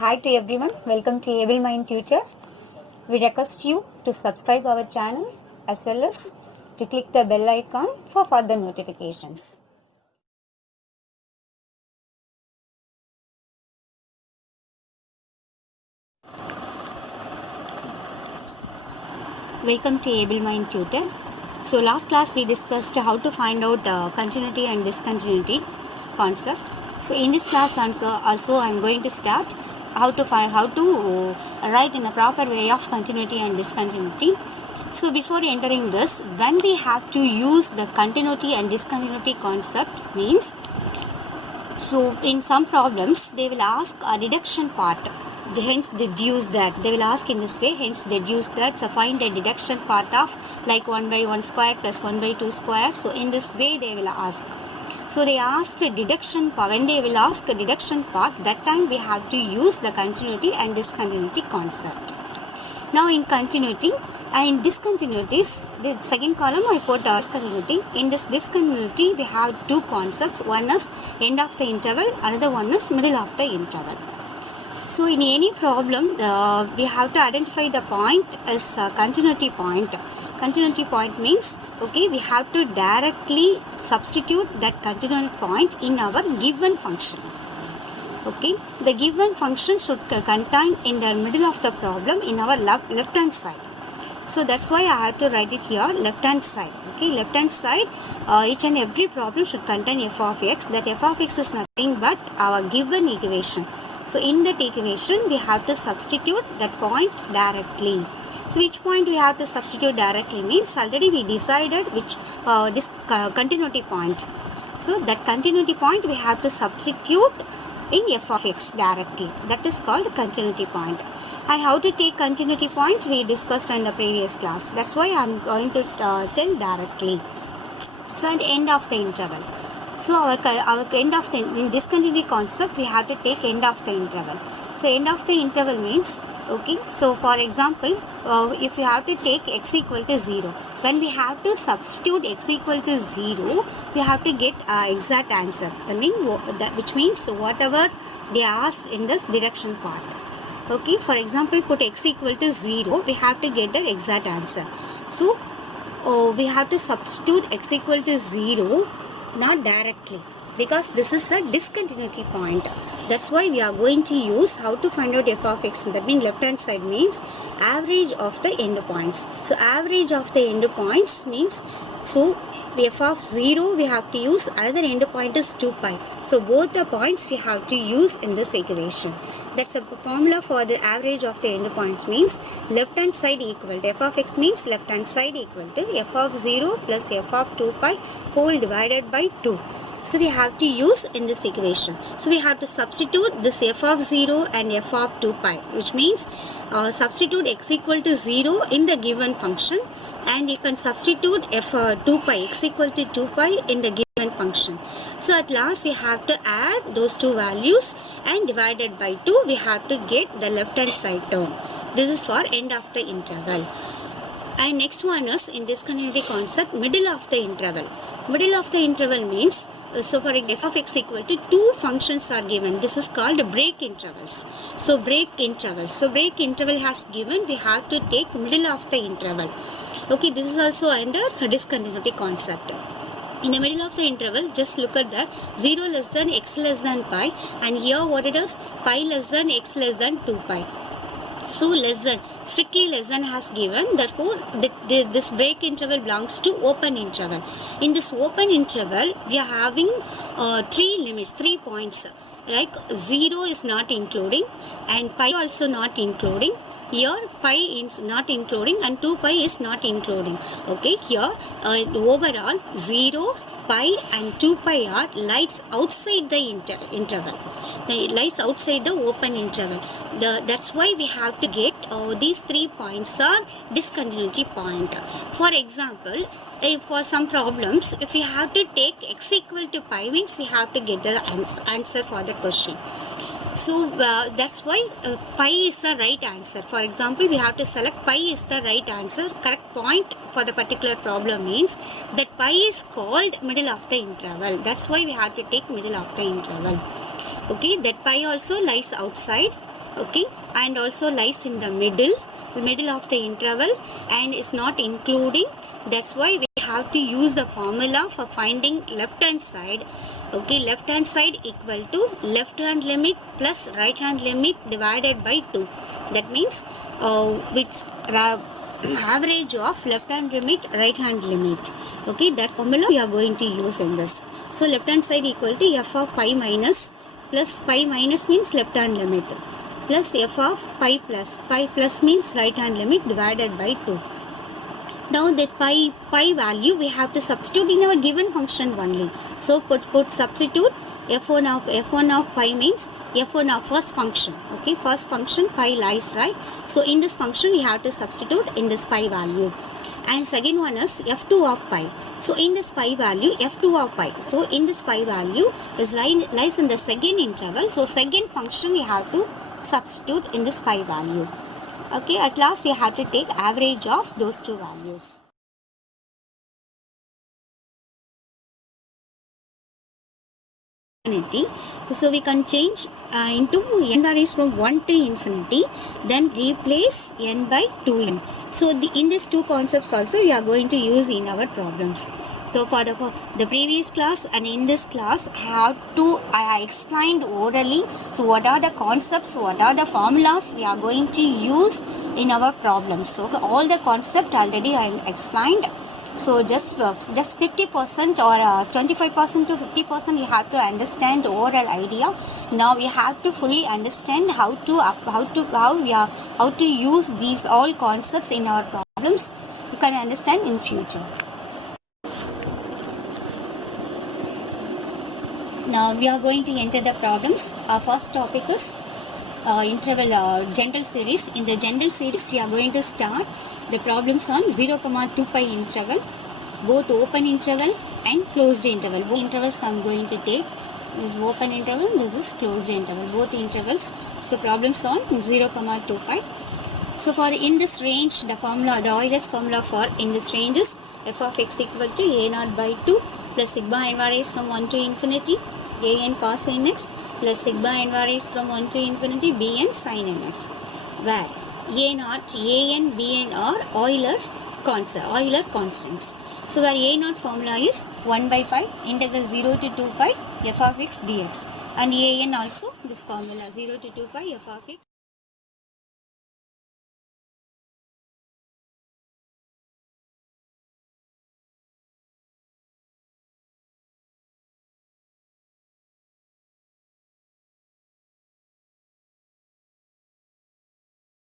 Hi to everyone, welcome to Able Mind Tutor. We request you to subscribe our channel as well as to click the bell icon for further notifications. Welcome to Able Mind Tutor. So last class we discussed how to find out continuity and discontinuity concept. So in this class also I'm going to start how to write in a proper way of continuity and discontinuity. So before entering this, when we have to use the continuity and discontinuity concept means, so in some problems they will ask a deduction part, hence deduce that. They will ask in this way, hence deduce that. So find a deduction part of like 1 by 1 square plus 1 by 2 square. So in this way they will ask. So they ask the deduction part. When they will ask a deduction part, that time we have to use the continuity and discontinuity concept. Now in continuity and discontinuities, the second column I put discontinuity. In this discontinuity we have two concepts. One is end of the interval, another one is middle of the interval. So in any problem we have to identify the point as continuity point. Continuity point means, okay, we have to directly substitute that continuity point in our given function. Okay, the given function should contain in the middle of the problem in our left hand side. So that's why I have to write it here, left hand side. Okay, left hand side, each and every problem should contain f of x. That f of x is nothing but our given equation. So in that equation we have to substitute that point directly. So which point we have to substitute directly means already we decided which this continuity point. So that continuity point we have to substitute in f of x directly. That is called continuity point. And how to take continuity point we discussed in the previous class. That's why I am going to tell directly. So at the end of the interval. So our end of the in discontinuity concept we have to take end of the interval. So end of the interval means, okay, so for example if you have to take x equal to 0, when we have to substitute x equal to 0 we have to get exact answer. Which means whatever they asked in this deduction part. Okay, for example put x equal to 0, we have to get the exact answer. So we have to substitute x equal to 0 not directly, because this is a discontinuity point. That's why we are going to use how to find out f of x. That means left hand side means average of the end points. So average of the end points means, so f of 0 we have to use, another end point is 2 pi. So both the points we have to use in this equation. That's a formula for the average of the end points means left hand side equal to f of x means left hand side equal to f of 0 plus f of 2 pi whole divided by 2. So we have to use in this equation. So we have to substitute this f of 0 and f of 2 pi, which means substitute x equal to 0 in the given function, and you can substitute f 2 pi x equal to 2 pi in the given function. So at last we have to add those two values and divided by 2 we have to get the left hand side term. This is for end of the interval. And next one is in discontinuity concept, middle of the interval. Middle of the interval means, so for example f of x equal to two functions are given. This is called break intervals. So break intervals. So break interval has given, we have to take middle of the interval. Okay, this is also under discontinuity concept. In the middle of the interval, just look at that 0 less than x less than pi, and here what it is, pi less than x less than 2 pi. So less than, strictly less than has given, therefore this break interval belongs to open interval. In this open interval we are having three limits, 3 points, like 0 is not including and pi also not including. Here pi is not including and 2 pi is not including. Okay, here overall 0, pi and 2 pi are lies outside the interval. It lies outside the open interval. That's why we have to get these 3 points are discontinuity point. For example, for some problems, if we have to take x equal to pi means we have to get the answer for the question. So that's why pi is the right answer. For example, we have to select pi is the right answer. Correct point for the particular problem means that pi is called middle of the interval. That's why we have to take middle of the interval. Okay, that pi also lies outside okay, and also lies in the middle of the interval, and is not including. That's why we have to use the formula for finding left hand side. Okay, left hand side equal to left hand limit plus right hand limit divided by 2. That means which average of left hand limit, right hand limit. Okay, that formula we are going to use in this. So left hand side equal to f of pi minus, plus pi minus means left hand limit, plus f of pi plus means right hand limit divided by 2. Now that pi value we have to substitute in our given function only. So put substitute f1 of pi means f1 of first function. Okay, first function pi lies, right? So in this function we have to substitute in this pi value. And second one is f2 of pi. So in this pi value f2 of pi. So in this pi value is lies in the second interval. So second function we have to substitute in this pi value. Okay, at last we have to take average of those two values. Infinity. So we can change into n varies from 1 to infinity, then replace n by 2n. So in these two concepts also we are going to use in our problems. So for the previous class and in this class I explained orally. So what are the concepts, what are the formulas we are going to use in our problems. So all the concept already I explained. So just 50% or 25% to 50% you have to understand the oral idea. Now we have to fully understand how to use these all concepts in our problems. You can understand in future. Now we are going to enter the problems. Our first topic is interval general series. In the general series we are going to start the problems on 0, 2 pi interval, both open interval and closed interval. Both intervals I am going to take. This is open interval, this is closed interval, both intervals. So problems on 0, 2 pi. So for in this range, the Euler's formula for in this range is f of x equal to a0 by 2 plus sigma n varies from 1 to infinity a n cos n x plus sigma n varies from 1 to infinity b n sin n x, where a0, an, bn are Euler constants. So where a0 formula is 1 by pi integral 0 to 2 pi f of x dx, and an also this formula 0 to 2 pi f of x